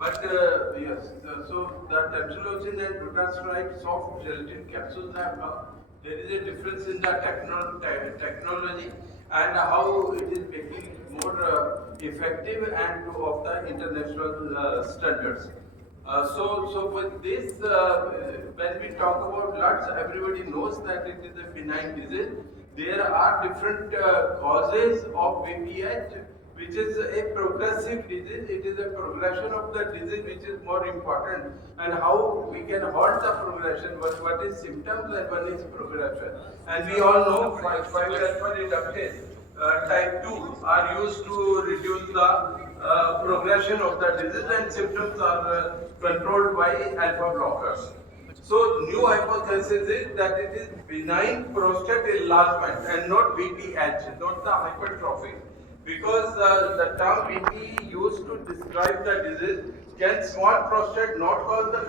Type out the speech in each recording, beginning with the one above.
But yes, so the tamsulosin and dutasteride soft gelatin capsules have come. There is a difference in the technology and how it is making it more effective and of the international standards. So with this, when we talk about LUTs, everybody knows that it is a benign disease. There are different causes of BPH, which is a progressive disease. It is a progression of the disease which is more important, and how we can halt the progression. What is symptoms and what is progression. And we all know 5-alpha reductase type 2 are used to reduce the progression of the disease, and symptoms are controlled by alpha blockers. So new hypothesis is that it is benign prostate enlargement and not BPH, not the hypertrophy. Because the term BP used to describe the disease, can small prostate not cause the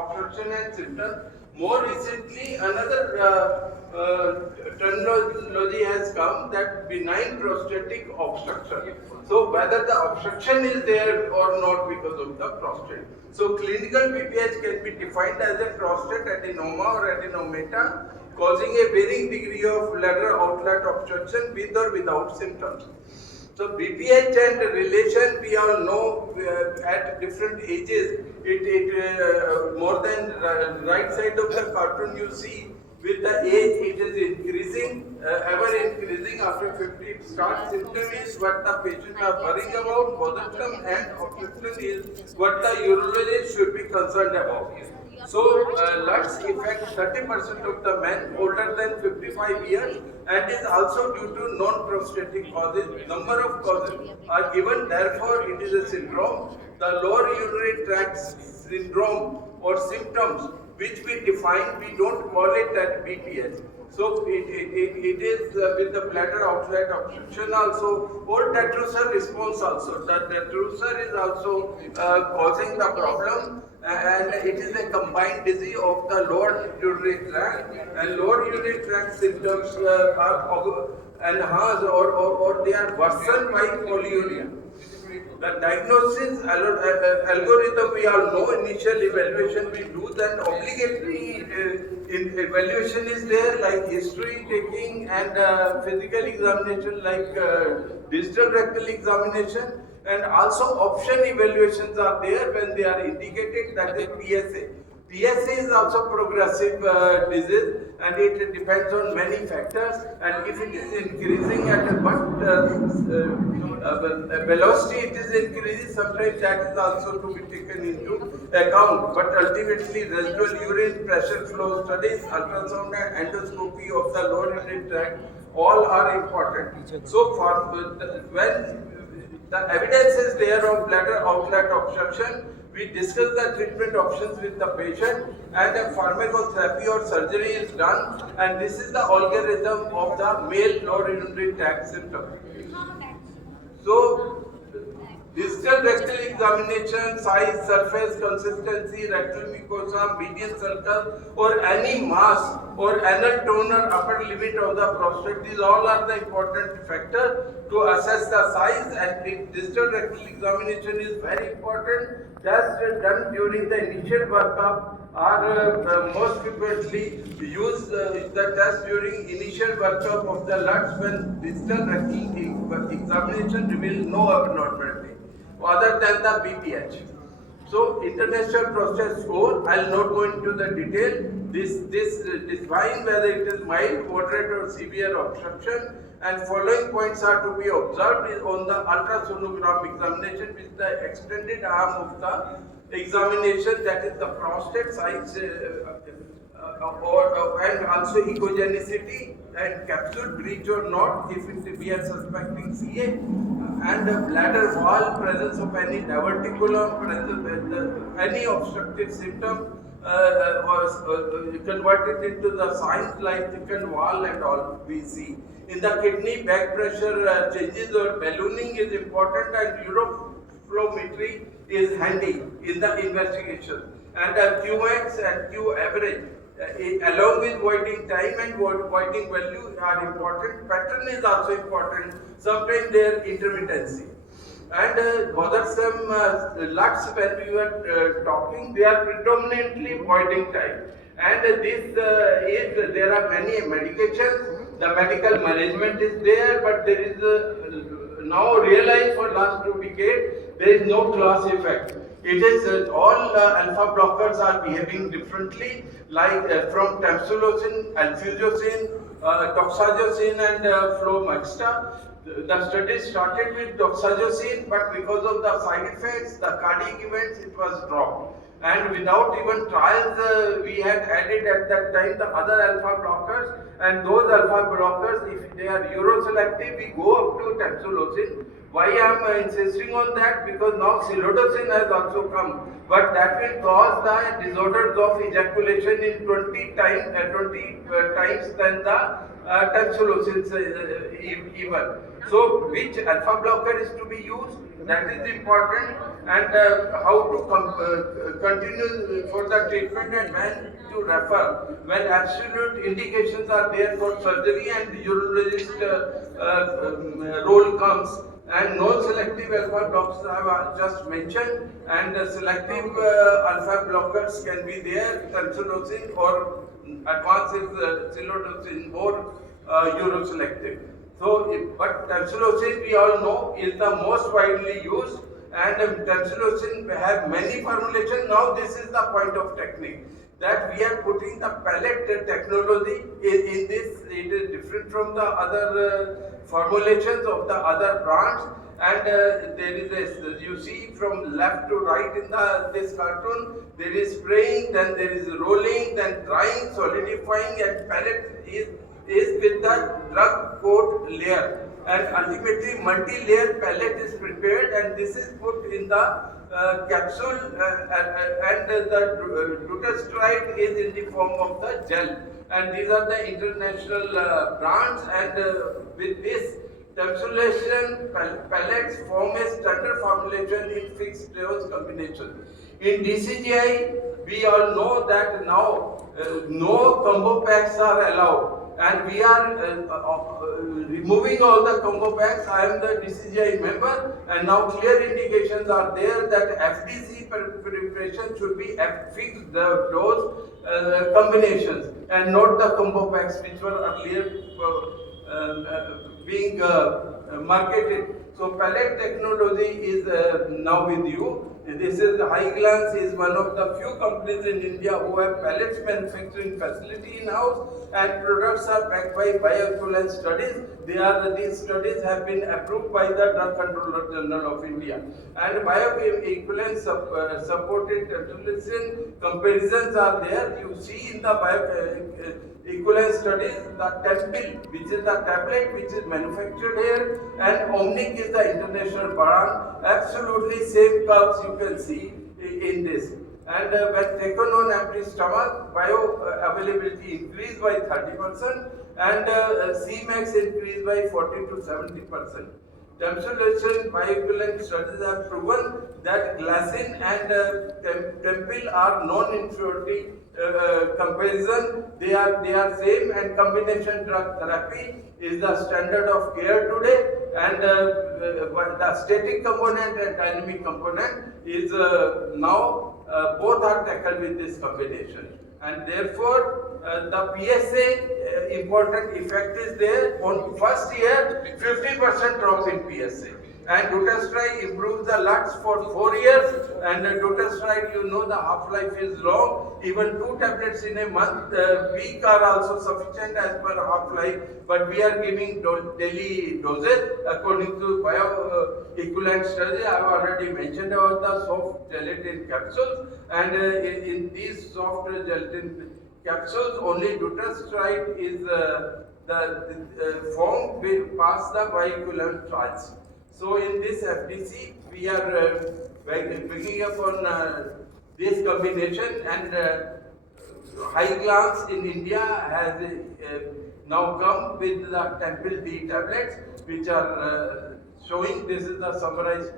obstruction and symptoms? More recently, another terminology has come, that benign prostatic obstruction. So whether the obstruction is there or not because of the prostate. So clinical BPH can be defined as a prostate adenoma or adenomata causing a varying degree of bladder outlet obstruction with or without symptoms. So BPH and relation, we all know at different ages, more than right side of the cartoon you see, with the age it is increasing, ever increasing. After 50 it starts. Symptom is what the patient are worrying about, bothersome, and obstruction is what the urologist should be concerned about. So LUTs affect 30% of the men older than 55 years, and is also due to non-prostatic causes. Number of causes are given, therefore it is a syndrome. The lower urinary tract syndrome or symptoms which we define, we don't call it at BPH. So it is with the bladder outlet obstruction also, or detrusor response also. The detrusor is also causing the problem, and it is a combined disease of the lower urinary tract, and lower urinary tract symptoms are enhanced or they are worsened by polyuria. The diagnosis algorithm, we all know, initial evaluation we do, then obligatory evaluation is there, like history taking and physical examination, like digital rectal examination, and also option evaluations are there when they are indicated, that is PSA. PSA is also progressive disease, and it depends on many factors, and if it is increasing at what velocity it is increasing, sometimes that is also to be taken into account. But ultimately, residual urine pressure flow studies, ultrasound and endoscopy of the lower urinary tract, all are important. So when the evidence is there of bladder outlet obstruction, we discuss the treatment options with the patient, and a pharmacotherapy or surgery is done, and this is the algorithm of the male lower urinary tract symptom. So, distal rectal examination, size, surface, consistency, rectal mucosa, median circle, or any mass or anal tone or upper limit of the prostate, these all are the important factors to assess the size, and distal rectal examination is very important. Tests done during the initial workup are most frequently use the test during initial workup of the LUTs when distal rectal examination reveals no abnormality other than the BPH. So international prostate score, I'll not go into the detail. This define whether it is mild, moderate or severe obstruction, and following points are to be observed is on the ultrasonogram examination, which is the extended arm of the examination, that is the prostate size and also echogenicity and capsule breach or not, if we are suspecting CA, and bladder wall, presence of any diverticulum, presence of any obstructive symptom was converted into the signs like thickened wall and all we see. In the kidney, back pressure changes or ballooning is important, and uroflowmetry is handy in the investigation. And Qmax and Q average, along with voiding time and voiding value, are important. Pattern is also important. Sometimes there intermittency. and bothersome LUTs when we were talking, they are predominantly voiding type. And there are many medications, the medical management is there, but there is now realized for last 2 decades, there is no class effect. It is all alpha blockers are behaving differently, like from tamsulosin, alfuzosin, doxazosin and flomexta. The study started with doxazosin, but because of the side effects, the cardiac events, it was dropped. And without even trials, we had added at that time the other alpha blockers, and those alpha blockers, if they are uroselective, we go up to tamsulosin. Why I am insisting on that? Because now silodosin has also come, but that will cause the disorders of ejaculation in 20 times than the tamsulosin even. So, which alpha blocker is to be used? That is important, and how to continue for the treatment and when to refer when absolute indications are there for surgery and the urologist role comes. And non-selective alpha blockers I have just mentioned, and selective alpha blockers can be there, tamsulosin or advanced is silodosin or uroselective. So, but tamsulosin we all know is the most widely used, and tamsulosin have many formulations. Now this is the point of technique, that we are putting the pellet technology in this. It is different from the other formulations of the other brands, and there is a, you see from left to right in this cartoon, there is spraying, then there is rolling, then drying, solidifying, and pellet is with the drug coat layer, and ultimately multi-layer pellet is prepared, and this is put in the capsule, and the dutasteride is in the form of the gel, and these are the international brands, and with this tamsulation pellets form a standard formulation in fixed dose combination. In DCGI, we all know that now no combo packs are allowed, and we are removing all the combo packs. I am the DCGI member, and now clear indications are there that FDC preparation should be fixed dose combinations and not the combo packs which were earlier being marketed. So pellet technology is now with you. This is Highglance is one of the few companies in India who have pellets manufacturing facility in house, and products are backed by bioequivalence studies. These studies have been approved by the Drug Controller General of India, and bioequivalence supported tamsulosin comparisons are there. You see in the bioequivalence studies the Tempil, which is the tablet which is manufactured here, and Omnic is the international brand. Absolutely same curves you can see in this. And when taken on empty stomach, bioavailability increased by 30%, and Cmax increased by 40 to 70%. Tamsulosin bioequivalent studies have proven that glycine and Tempil are non-inferiority comparison. They are same, and combination drug therapy is the standard of care today, and the static component and dynamic component is now both are tackled with this combination, and therefore the PSA important effect is there. On first year, 50% drop in PSA, and dutasteride improves the LUTs for 4 years, and dutasteride, you know, the half-life is long. Even 2 tablets in a month, week are also sufficient as per half-life, but we are giving daily doses according to bioequivalent study. I have already mentioned about the soft gelatin capsules, and in these soft gelatin capsules, only dutasteride is the form will pass the bioequivalent trials. So in this FDC, we are bringing up on this combination, and Highglance in India has now come with the Tempil B tablets, which are showing. This is the summarized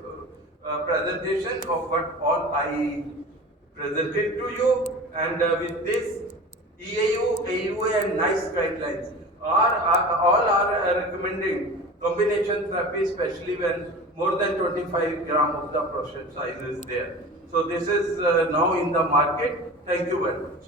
presentation of what all I presented to you, and with this EAU, AUA and NICE guidelines all are recommending combination therapy, especially when more than 25 gram of the prostate size is there. So this is now in the market. Thank you very much.